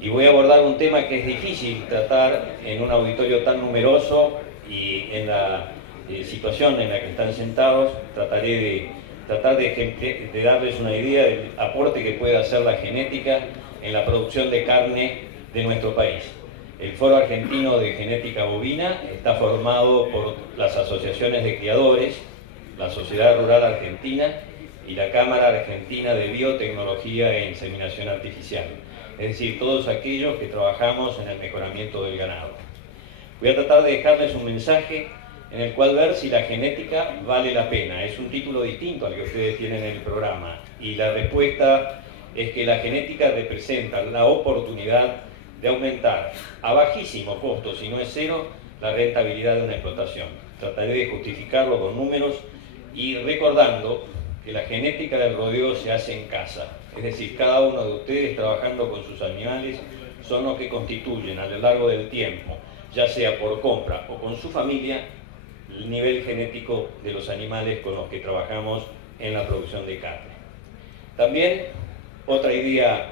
y voy a abordar un tema que es difícil tratar en un auditorio tan numeroso y en la situación en la que están sentados. Trataré de darles una idea del aporte que puede hacer la genética en la producción de carne de nuestro país. El Foro Argentino de Genética Bovina está formado por las asociaciones de criadores, la Sociedad Rural Argentina y la Cámara Argentina de Biotecnología e Inseminación Artificial, es decir, todos aquellos que trabajamos en el mejoramiento del ganado. Voy a tratar de dejarles un mensaje en el cual ver si la genética vale la pena. Es un título distinto al que ustedes tienen en el programa, y la respuesta es que la genética representa la oportunidad de aumentar a bajísimo costo, si no es cero, la rentabilidad de una explotación. Trataré de justificarlo con números y recordando que la genética del rodeo se hace en casa, es decir, cada uno de ustedes trabajando con sus animales son los que constituyen a lo largo del tiempo, ya sea por compra o con su familia, el nivel genético de los animales con los que trabajamos en la producción de carne. También otra idea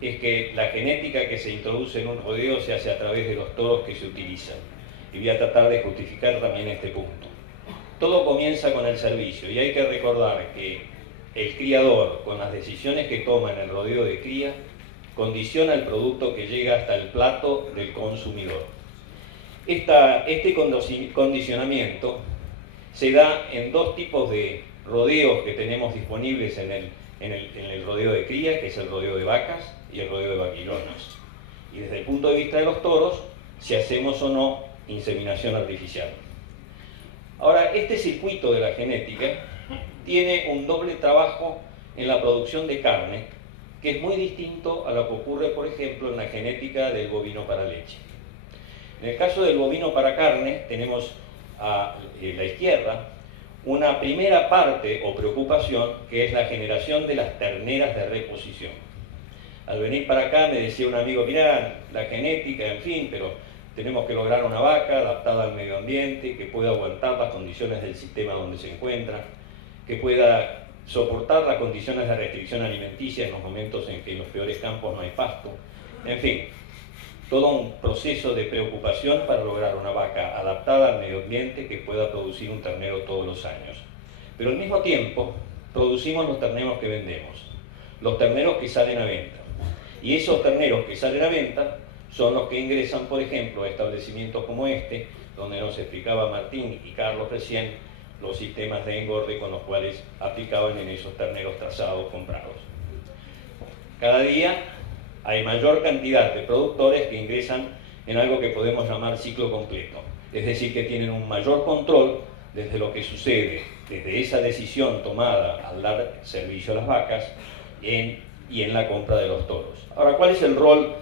es que la genética que se introduce en un rodeo se hace a través de los toros que se utilizan, y voy a tratar de justificar también este punto. Todo comienza con el servicio, y hay que recordar que el criador, con las decisiones que toma en el rodeo de cría, condiciona el producto que llega hasta el plato del consumidor. Este condicionamiento se da en dos tipos de rodeos que tenemos disponibles en el rodeo de cría, que es el rodeo de vacas y el rodeo de vaquillonas. Y desde el punto de vista de los toros, si hacemos o no inseminación artificial. Ahora, este circuito de la genética tiene un doble trabajo en la producción de carne, que es muy distinto a lo que ocurre, por ejemplo, en la genética del bovino para leche. En el caso del bovino para carne, tenemos a la izquierda una primera parte o preocupación, que es la generación de las terneras de reposición. Al venir para acá me decía un amigo, mirá, la genética, en fin, pero tenemos que lograr una vaca adaptada al medio ambiente, que pueda aguantar las condiciones del sistema donde se encuentra, que pueda soportar las condiciones de restricción alimenticia en los momentos en que en los peores campos no hay pasto. En fin, todo un proceso de preocupación para lograr una vaca adaptada al medio ambiente que pueda producir un ternero todos los años. Pero al mismo tiempo, producimos los terneros que vendemos, los terneros que salen a venta. Y esos terneros que salen a venta son los que ingresan, por ejemplo, a establecimientos como este, donde nos explicaba Martín y Carlos recién los sistemas de engorde con los cuales aplicaban en esos terneros trazados comprados. Cada día hay mayor cantidad de productores que ingresan en algo que podemos llamar ciclo completo, es decir, que tienen un mayor control desde lo que sucede, desde esa decisión tomada al dar servicio a las vacas y en la compra de los toros. Ahora, ¿cuál es el rol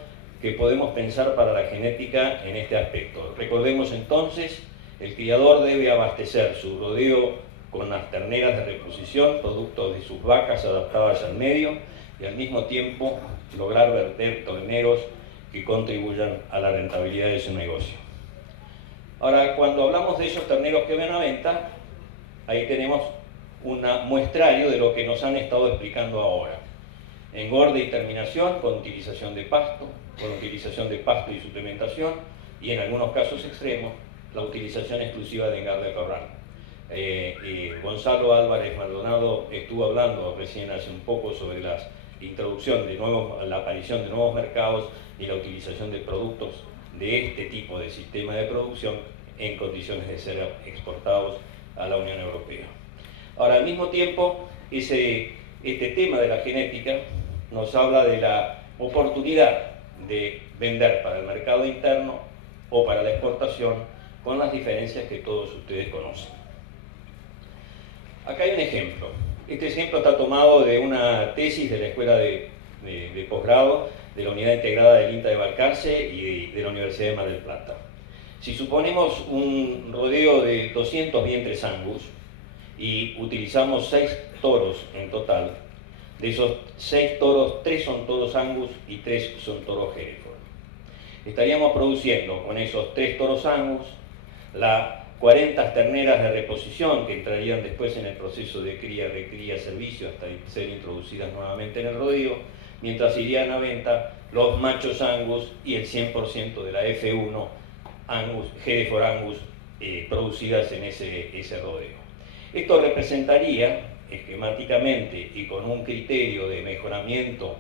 que podemos pensar para la genética en este aspecto? Recordemos entonces, el criador debe abastecer su rodeo con las terneras de reposición, productos de sus vacas adaptadas al medio, y al mismo tiempo lograr verter terneros que contribuyan a la rentabilidad de su negocio. Ahora, cuando hablamos de esos terneros que ven a venta, ahí tenemos un muestrario de lo que nos han estado explicando ahora. Engorde y terminación con utilización de pasto, y suplementación, y en algunos casos extremos, la utilización exclusiva de engarde corral. Gonzalo Álvarez Maldonado estuvo hablando recién hace un poco sobre la aparición de nuevos mercados y la utilización de productos de este tipo de sistema de producción en condiciones de ser exportados a la Unión Europea. Ahora, al mismo tiempo, este tema de la genética nos habla de la oportunidad de vender para el mercado interno o para la exportación, con las diferencias que todos ustedes conocen. Acá hay un ejemplo. Este ejemplo está tomado de una tesis de la Escuela de Posgrado de la Unidad Integrada del INTA de Balcarce y de la Universidad de Mar del Plata. Si suponemos un rodeo de 200 vientres Angus y utilizamos 6 toros en total, de esos 6 toros, 3 son toros Angus y 3 son toros Hereford. Estaríamos produciendo con esos 3 toros Angus las 40 terneras de reposición que entrarían después en el proceso de cría, recría, servicio hasta ser introducidas nuevamente en el rodeo, mientras irían a venta los machos Angus y el 100% de la F1 Angus, Hereford Angus, producidas en ese rodeo. Esto representaría, esquemáticamente y con un criterio de mejoramiento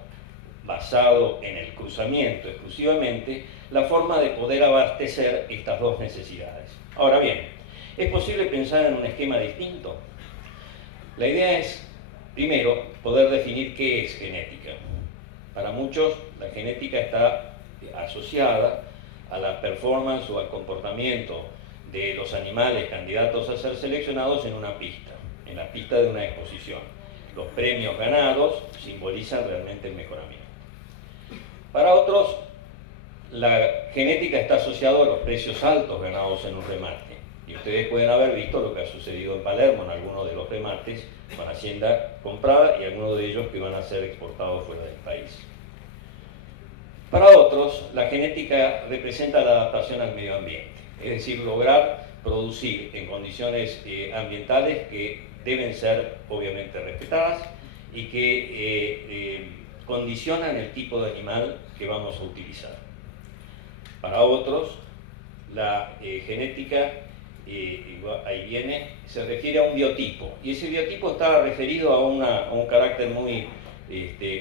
basado en el cruzamiento exclusivamente, la forma de poder abastecer estas dos necesidades. Ahora bien, ¿es posible pensar en un esquema distinto? La idea es, primero, poder definir qué es genética. Para muchos, la genética está asociada a la performance o al comportamiento de los animales candidatos a ser seleccionados en una pista, en la pista de una exposición. Los premios ganados simbolizan realmente el mejoramiento. Para otros, la genética está asociada a los precios altos ganados en un remate. Y ustedes pueden haber visto lo que ha sucedido en Palermo en algunos de los remates con hacienda comprada y algunos de ellos que van a ser exportados fuera del país. Para otros, la genética representa la adaptación al medio ambiente, es decir, lograr producir en condiciones ambientales que deben ser obviamente respetadas y que condicionan el tipo de animal que vamos a utilizar. Para otros, la genética, ahí viene, se refiere a un biotipo, y ese biotipo está referido a un carácter muy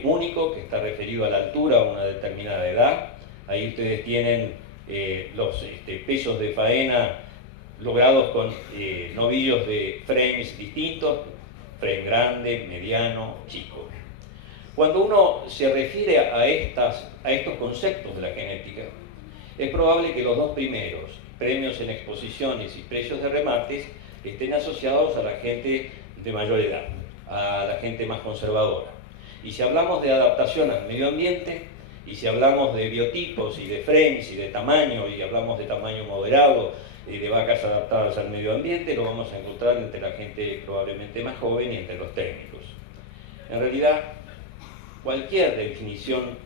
único, que está referido a la altura, a una determinada edad. Ahí ustedes tienen los pesos de faena logrados con novillos de frames distintos, frame grande, mediano, chico. Cuando uno se refiere a estos conceptos de la genética, es probable que los dos primeros, premios en exposiciones y precios de remates, estén asociados a la gente de mayor edad, a la gente más conservadora. Y si hablamos de adaptación al medio ambiente, y si hablamos de biotipos y de frames y de tamaño, y hablamos de tamaño moderado y de vacas adaptadas al medio ambiente, lo vamos a encontrar entre la gente probablemente más joven y entre los técnicos. En realidad, cualquier definición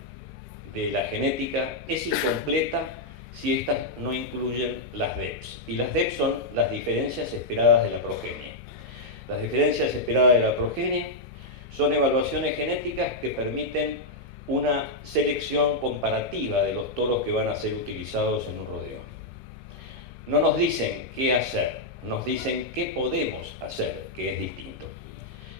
de la genética es incompleta si estas no incluyen las DEPs. Y las DEPs son las diferencias esperadas de la progenie. Las diferencias esperadas de la progenie son evaluaciones genéticas que permiten una selección comparativa de los toros que van a ser utilizados en un rodeo. No nos dicen qué hacer, nos dicen qué podemos hacer, que es distinto.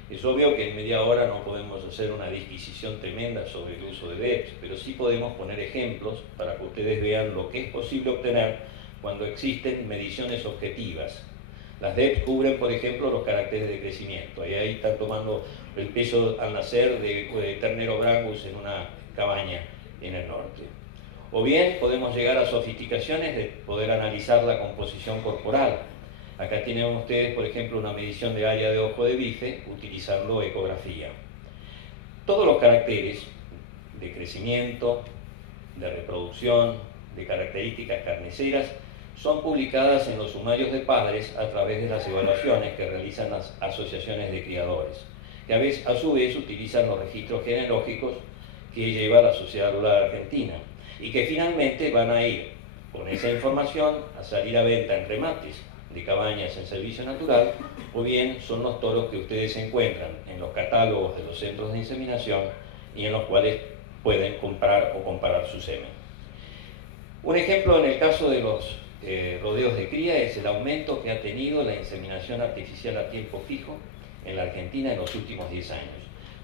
Es obvio que en media hora no podemos hacer una disquisición tremenda sobre el uso de DEPs, pero sí podemos poner ejemplos para que ustedes vean lo que es posible obtener cuando existen mediciones objetivas. Las DEPs cubren, por ejemplo, los caracteres de crecimiento. Ahí están tomando el peso al nacer de ternero brangus en una cabaña en el norte. O bien podemos llegar a sofisticaciones de poder analizar la composición corporal. Acá tienen ustedes, por ejemplo, una medición de área de ojo de bife utilizando ecografía. Todos los caracteres de crecimiento, de reproducción, de características carniceras, son publicadas en los sumarios de padres a través de las evaluaciones que realizan las asociaciones de criadores, que a su vez utilizan los registros genealógicos que lleva la Sociedad Rural Argentina y que finalmente van a ir con esa información a salir a venta en remates de cabañas en servicio natural, o bien son los toros que ustedes encuentran en los catálogos de los centros de inseminación y en los cuales pueden comprar o comparar su semen. Un ejemplo en el caso de los rodeos de cría es el aumento que ha tenido la inseminación artificial a tiempo fijo en la Argentina en los últimos 10 años.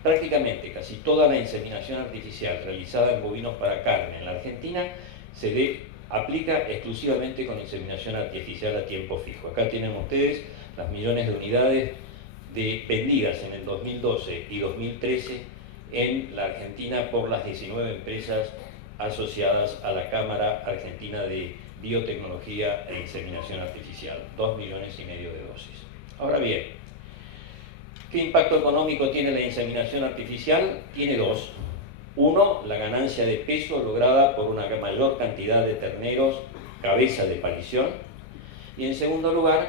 Prácticamente casi toda la inseminación artificial realizada en bovinos para carne en la Argentina se aplica exclusivamente con inseminación artificial a tiempo fijo. Acá tienen ustedes las millones de unidades vendidas en el 2012 y 2013 en la Argentina por las 19 empresas asociadas a la Cámara Argentina de Biotecnología e Inseminación Artificial, 2,5 millones de dosis. Ahora bien, ¿qué impacto económico tiene la inseminación artificial? Tiene dos. Uno, la ganancia de peso lograda por una mayor cantidad de terneros cabeza de parición. Y en segundo lugar,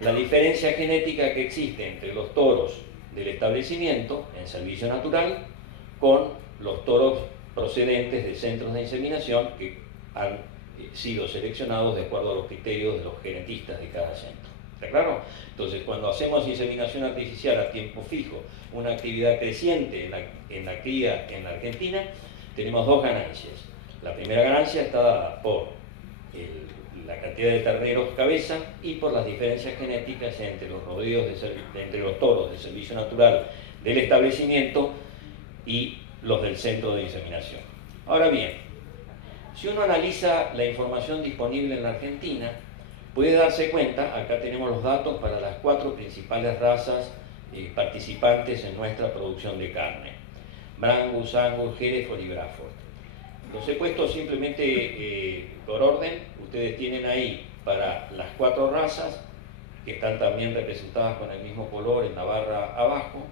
la diferencia genética que existe entre los toros del establecimiento en servicio natural con los toros procedentes de centros de inseminación que han sido seleccionados de acuerdo a los criterios de los genetistas de cada centro. ¿Está claro? Entonces, cuando hacemos inseminación artificial a tiempo fijo, una actividad creciente en la cría en la Argentina, tenemos dos ganancias. La primera ganancia está dada por la cantidad de terneros cabeza y por las diferencias genéticas entre los entre los toros de servicio natural del establecimiento y los del centro de inseminación. Ahora bien, si uno analiza la información disponible en la Argentina, puede darse cuenta, acá tenemos los datos para las 4 principales razas participantes en nuestra producción de carne: Brangus, Angus, Hereford y Braford. Los he puesto simplemente por orden. Ustedes tienen ahí para las 4 razas, que están también representadas con el mismo color en la barra abajo,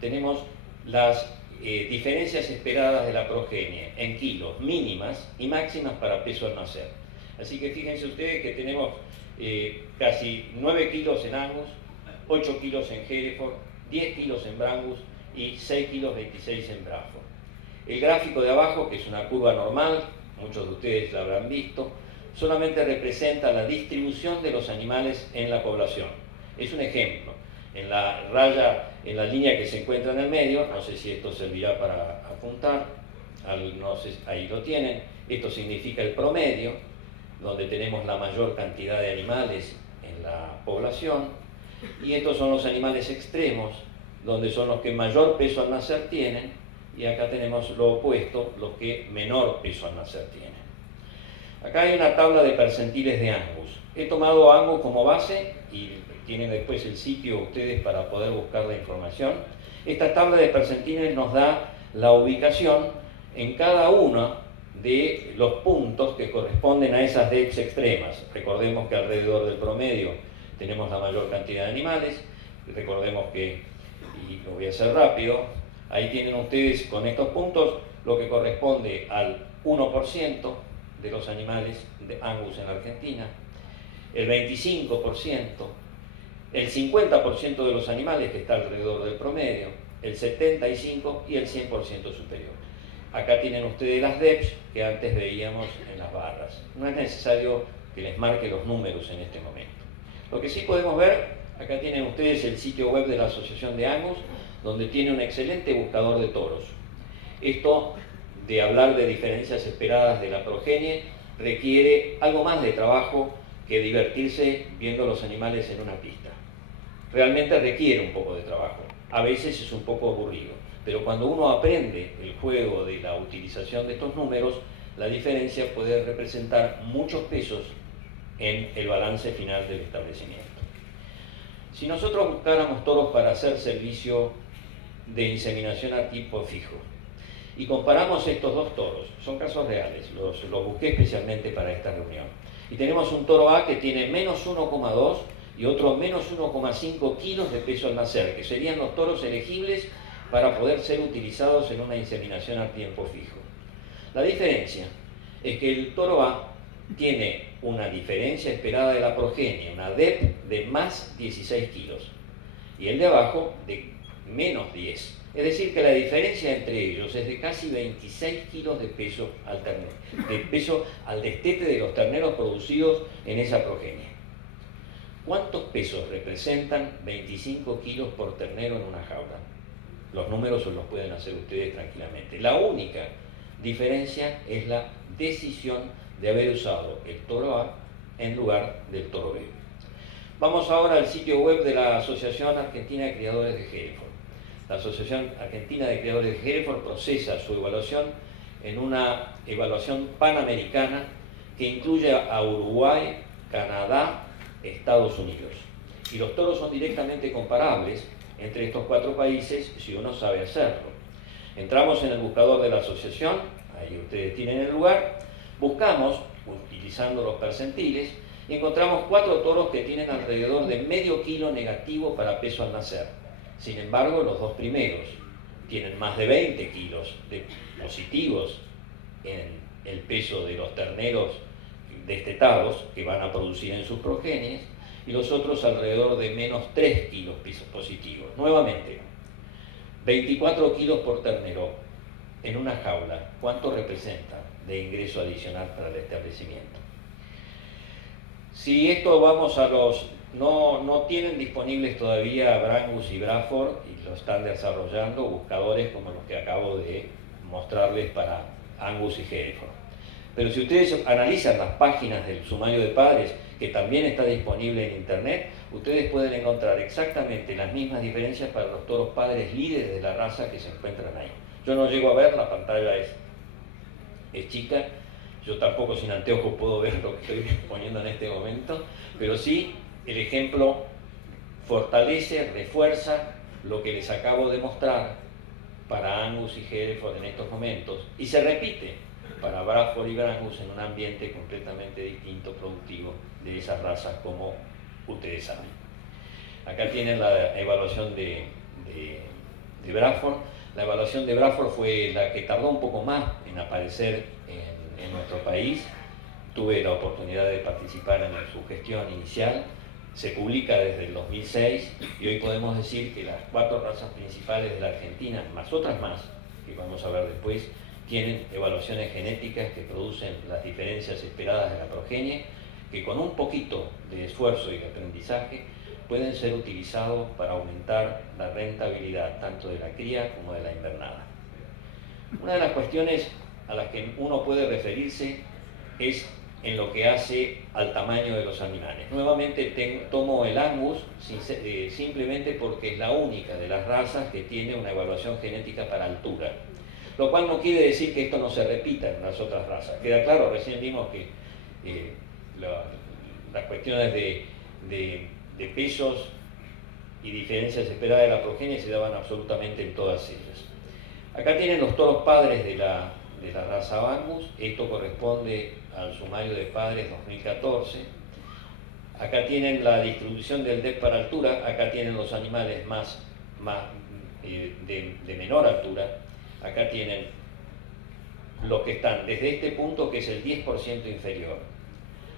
tenemos las diferencias esperadas de la progenie en kilos mínimas y máximas para peso al nacer. Así que fíjense ustedes que tenemos casi 9 kilos en Angus, 8 kilos en Hereford, 10 kilos en Brangus y 6 kilos 26 en Braford. El gráfico de abajo, que es una curva normal, muchos de ustedes la habrán visto, solamente representa la distribución de los animales en la población. Es un ejemplo. En la raya, en la línea que se encuentra en el medio, no sé si esto servirá para apuntar, no sé, ahí lo tienen, esto significa el promedio, donde tenemos la mayor cantidad de animales en la población, y estos son los animales extremos, donde son los que mayor peso al nacer tienen, y acá tenemos lo opuesto, los que menor peso al nacer tienen. Acá hay una tabla de percentiles de Angus. He tomado Angus como base y tienen después el sitio ustedes para poder buscar la información. Esta tabla de percentiles nos da la ubicación en cada uno de los puntos que corresponden a esas DEPs extremas. Recordemos que alrededor del promedio tenemos la mayor cantidad de animales. Recordemos que, y lo voy a hacer rápido, ahí tienen ustedes con estos puntos lo que corresponde al 1% de los animales de Angus en la Argentina, el 25%, el 50% de los animales que está alrededor del promedio, el 75% y el 100% superior. Acá tienen ustedes las DEPs que antes veíamos en las barras. No es necesario que les marque los números en este momento. Lo que sí podemos ver, acá tienen ustedes el sitio web de la Asociación de Angus, donde tiene un excelente buscador de toros. Esto de hablar de diferencias esperadas de la progenie requiere algo más de trabajo que divertirse viendo los animales en una pista. Realmente requiere un poco de trabajo. A veces es un poco aburrido, pero cuando uno aprende el juego de la utilización de estos números, la diferencia puede representar muchos pesos en el balance final del establecimiento. Si nosotros buscáramos toros para hacer servicio de inseminación a tipo fijo y comparamos estos dos toros, son casos reales, los busqué especialmente para esta reunión, y tenemos un toro A que tiene menos 1,2 y otro menos 1,5 kilos de peso al nacer, que serían los toros elegibles para poder ser utilizados en una inseminación a tiempo fijo. La diferencia es que el toro A tiene una diferencia esperada de la progenie, una DEP de más 16 kilos, y el de abajo de menos 10. Es decir, que la diferencia entre ellos es de casi 26 kilos de peso al ternero, de peso al destete de los terneros producidos en esa progenie. ¿Cuántos pesos representan 25 kilos por ternero en una jaula? Los números se los pueden hacer ustedes tranquilamente. La única diferencia es la decisión de haber usado el toro A en lugar del toro B. Vamos ahora al sitio web de la Asociación Argentina de Criadores de Hereford. La Asociación Argentina de Criadores de Hereford procesa su evaluación en una evaluación panamericana que incluye a Uruguay, Canadá, Estados Unidos. Y los toros son directamente comparables entre estos 4 países si uno sabe hacerlo. Entramos en el buscador de la asociación, ahí ustedes tienen el lugar, buscamos, utilizando los percentiles, y encontramos 4 toros que tienen alrededor de medio kilo negativo para peso al nacer. Sin embargo, los 2 primeros tienen más de 20 kilos de positivos en el peso de los terneros destetados que van a producir en sus progenies, y los otros alrededor de menos 3 kilos positivos. Nuevamente, 24 kilos por ternero en una jaula, ¿cuánto representa de ingreso adicional para el establecimiento? Si esto vamos a los no tienen disponibles todavía Brangus y Braford y lo están desarrollando buscadores como los que acabo de mostrarles para Angus y Hereford. Pero si ustedes analizan las páginas del sumario de padres, que también está disponible en internet, ustedes pueden encontrar exactamente las mismas diferencias para los toros padres líderes de la raza que se encuentran ahí. Yo no llego a ver, la pantalla es chica, yo tampoco sin anteojos puedo ver lo que estoy poniendo en este momento, pero sí el ejemplo fortalece, refuerza lo que les acabo de mostrar para Angus y Hereford en estos momentos, y se repite para Braford y Brangus en un ambiente completamente distinto, productivo de esas razas, como ustedes saben. Acá tienen la evaluación de Braford. La evaluación de Braford fue la que tardó un poco más en aparecer en nuestro país. Tuve la oportunidad de participar en su gestión inicial. Se publica desde el 2006 y hoy podemos decir que las 4 razas principales de la Argentina, más otras más, que vamos a ver después, tienen evaluaciones genéticas que producen las diferencias esperadas de la progenie, que con un poquito de esfuerzo y de aprendizaje pueden ser utilizados para aumentar la rentabilidad tanto de la cría como de la invernada. Una de las cuestiones a las que uno puede referirse es en lo que hace al tamaño de los animales. Nuevamente tomo el Angus simplemente porque es la única de las razas que tiene una evaluación genética para altura. Lo cual no quiere decir que esto no se repita en las otras razas. Queda claro, recién vimos que las cuestiones de pesos y diferencias esperadas de la progenie se daban absolutamente en todas ellas. Acá tienen los toros padres de la raza Angus. Esto corresponde al sumario de padres 2014. Acá tienen la distribución del DEP para altura. Acá tienen los animales de menor altura. Acá tienen los que están desde este punto, que es el 10% inferior.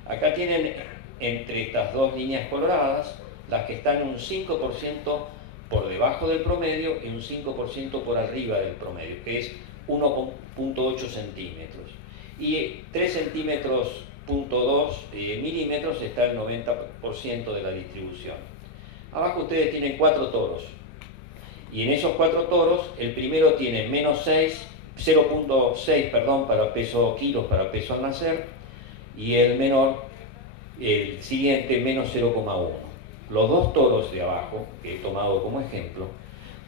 Acá tienen entre estas dos líneas coloradas las que están un 5% por debajo del promedio y un 5% por arriba del promedio, que es 1.8 centímetros. Y 3 centímetros, 0.2 milímetros está el 90% de la distribución. Abajo ustedes tienen 4 toros. Y en esos 4 toros, el primero tiene menos 0.6 para peso kilos para peso al nacer, y el menor, el siguiente, menos 0.1. Los 2 toros de abajo, que he tomado como ejemplo,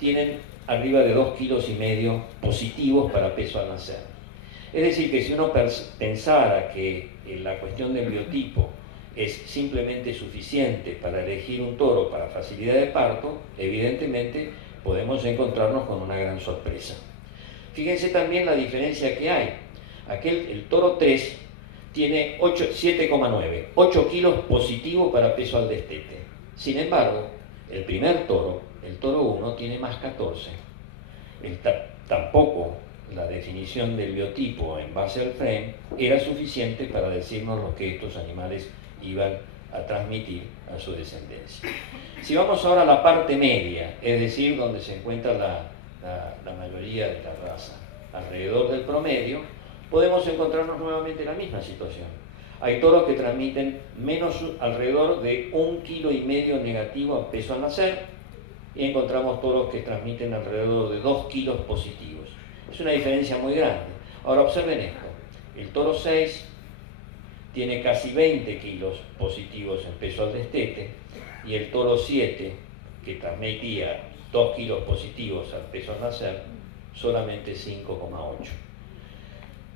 tienen arriba de 2,5 kilos positivos para peso al nacer. Es decir, que si uno pensara que la cuestión del biotipo es simplemente suficiente para elegir un toro para facilidad de parto, evidentemente podemos encontrarnos con una gran sorpresa. Fíjense también la diferencia que hay. El toro 3 tiene 7,9, 8 kilos positivos para peso al destete. Sin embargo, el primer toro, el toro 1, tiene más 14. Tampoco la definición del biotipo en base al frame era suficiente para decirnos lo que estos animales iban a transmitir a su descendencia. Si vamos ahora a la parte media, es decir, donde se encuentra la mayoría de la raza, alrededor del promedio, podemos encontrarnos nuevamente en la misma situación. Hay toros que transmiten alrededor de 1,5 kilos negativo a peso al nacer, y encontramos toros que transmiten alrededor de 2 kilos positivos. Es una diferencia muy grande. Ahora observen esto, el toro 6 tiene casi 20 kilos positivos en peso al destete, y el toro 7, que transmitía 2 kilos positivos al peso al nacer, solamente 5,8.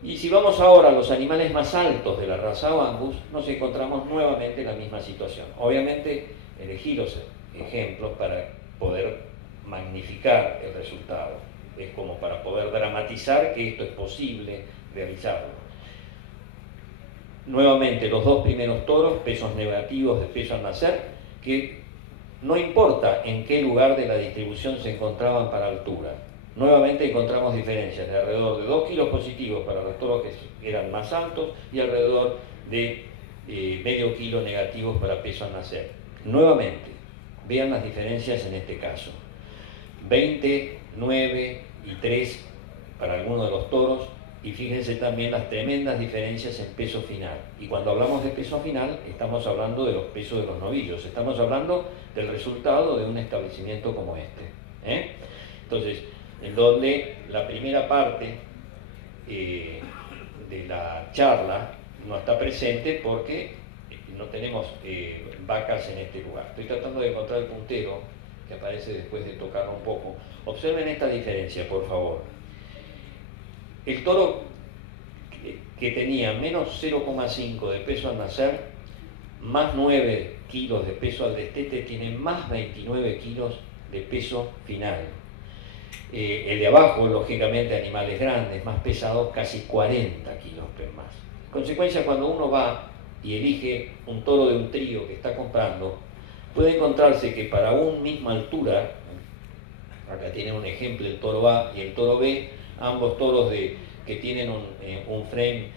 Y si vamos ahora a los animales más altos de la raza Angus, nos encontramos nuevamente en la misma situación. Obviamente elegí los ejemplos para poder magnificar el resultado. Es como para poder dramatizar que esto es posible realizarlo. Nuevamente los 2 primeros toros, pesos negativos de peso al nacer, que no importa en qué lugar de la distribución se encontraban para altura. Nuevamente encontramos diferencias de alrededor de 2 kilos positivos para los toros que eran más altos y alrededor de medio kilo negativos para peso al nacer. Nuevamente, vean las diferencias en este caso. 20, 9 y 3 para algunos de los toros, Y fíjense también las tremendas diferencias en peso final. Y cuando hablamos de peso final, estamos hablando de los pesos de los novillos, estamos hablando del resultado de un establecimiento como este. Entonces, en donde la primera parte de la charla no está presente porque no tenemos vacas en este lugar. Estoy tratando de encontrar el puntero que aparece después de tocarlo un poco. Observen esta diferencia, por favor. El toro que tenía menos 0,5 de peso al nacer, más 9 kilos de peso al destete, tiene más 29 kilos de peso final. El de abajo, lógicamente, animales grandes, más pesados, casi 40 kilos más. En consecuencia, cuando uno va y elige un toro de un trío que está comprando, puede encontrarse que para una misma altura, acá tienen un ejemplo, el toro A y el toro B, ambos toros que tienen un frame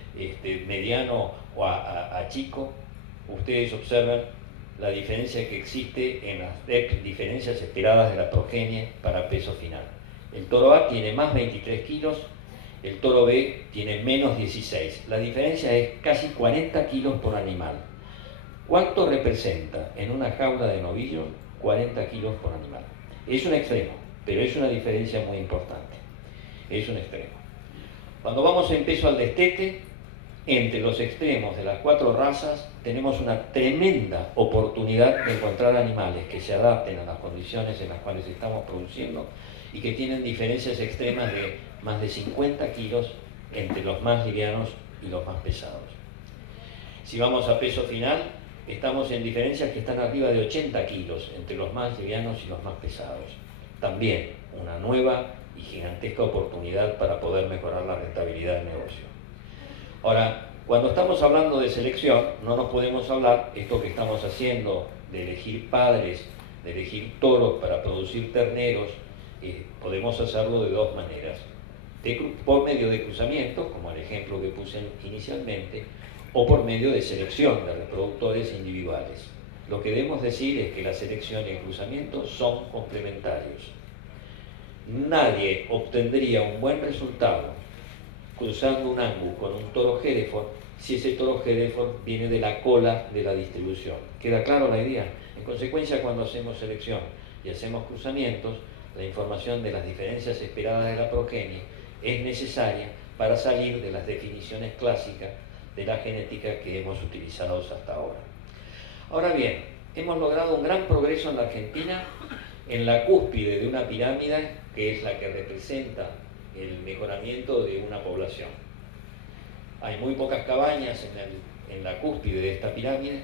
mediano o a chico, ustedes observan la diferencia que existe en las diferencias esperadas de la progenie para peso final. El toro A tiene más 23 kilos, el toro B tiene menos 16. La diferencia es casi 40 kilos por animal. ¿Cuánto representa en una jaula de novillos 40 kilos por animal? Es un extremo, pero es una diferencia muy importante. Es un extremo. Cuando vamos en peso al destete, entre los extremos de las 4 razas tenemos una tremenda oportunidad de encontrar animales que se adapten a las condiciones en las cuales estamos produciendo y que tienen diferencias extremas de más de 50 kilos entre los más livianos y los más pesados. Si vamos a peso final, estamos en diferencias que están arriba de 80 kilos entre los más livianos y los más pesados. También una nueva y gigantesca oportunidad para poder mejorar la rentabilidad del negocio. Ahora, cuando estamos hablando de selección, no nos podemos hablar, esto que estamos haciendo, de elegir padres, de elegir toros para producir terneros, podemos hacerlo de dos maneras. Por medio de cruzamientos, como el ejemplo que puse inicialmente, o por medio de selección de reproductores individuales. Lo que debemos decir es que la selección y el cruzamiento son complementarios. Nadie obtendría un buen resultado cruzando un Angus con un toro Hereford si ese toro Hereford viene de la cola de la distribución. ¿Queda claro la idea? En consecuencia, cuando hacemos selección y hacemos cruzamientos, la información de las diferencias esperadas de la progenie es necesaria para salir de las definiciones clásicas de la genética que hemos utilizado hasta ahora. Ahora bien, hemos logrado un gran progreso en la Argentina en la cúspide de una pirámide que es la que representa el mejoramiento de una población. Hay muy pocas cabañas en la cúspide de esta pirámide.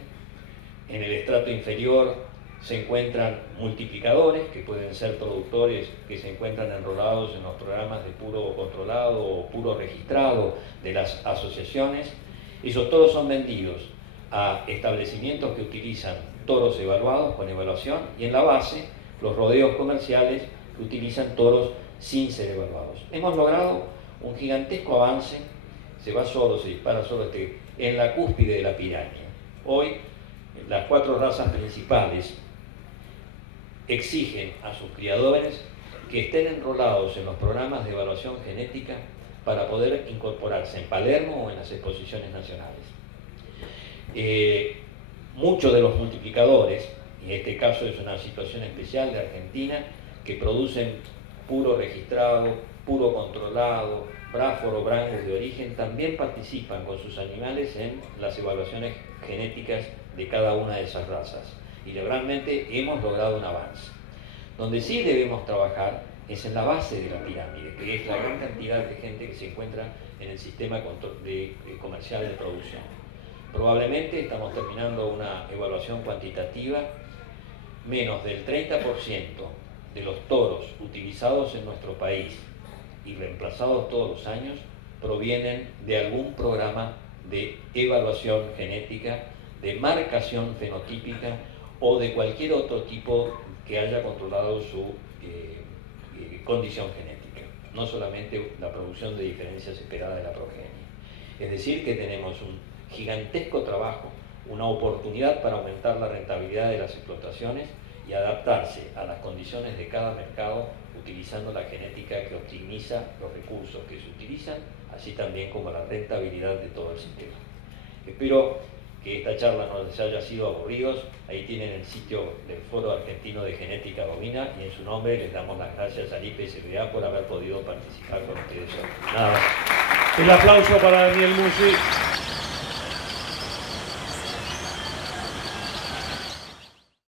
En el estrato inferior se encuentran multiplicadores, que pueden ser productores que se encuentran enrolados en los programas de puro controlado o puro registrado de las asociaciones. Esos toros son vendidos a establecimientos que utilizan toros evaluados con evaluación, y en la base los rodeos comerciales que utilizan toros sin ser evaluados. Hemos logrado un gigantesco avance, se dispara solo en la cúspide de la pirámide. Hoy las 4 razas principales exigen a sus criadores que estén enrolados en los programas de evaluación genética para poder incorporarse en Palermo o en las exposiciones nacionales. Muchos de los multiplicadores, y en este caso es una situación especial de Argentina, que producen puro registrado, puro controlado, bráforo, brangus de origen, también participan con sus animales en las evaluaciones genéticas de cada una de esas razas. Y realmente hemos logrado un avance. Donde sí debemos trabajar es en la base de la pirámide, que es la gran cantidad de gente que se encuentra en el sistema comercial de producción. Probablemente estamos terminando una evaluación cuantitativa, menos del 30% de los toros utilizados en nuestro país y reemplazados todos los años provienen de algún programa de evaluación genética, de marcación fenotípica o de cualquier otro tipo que haya controlado su condición genética, no solamente la producción de diferencias esperadas de la progenie. Es decir, que tenemos un gigantesco trabajo, una oportunidad para aumentar la rentabilidad de las explotaciones y adaptarse a las condiciones de cada mercado utilizando la genética que optimiza los recursos que se utilizan, así también como la rentabilidad de todo el sistema. Espero que esta charla no les haya sido aburridos. Ahí tienen el sitio del Foro Argentino de Genética Bovina y en su nombre les damos las gracias al IPSBA por haber podido participar con ustedes hoy. Nada más. El aplauso para Daniel Musi.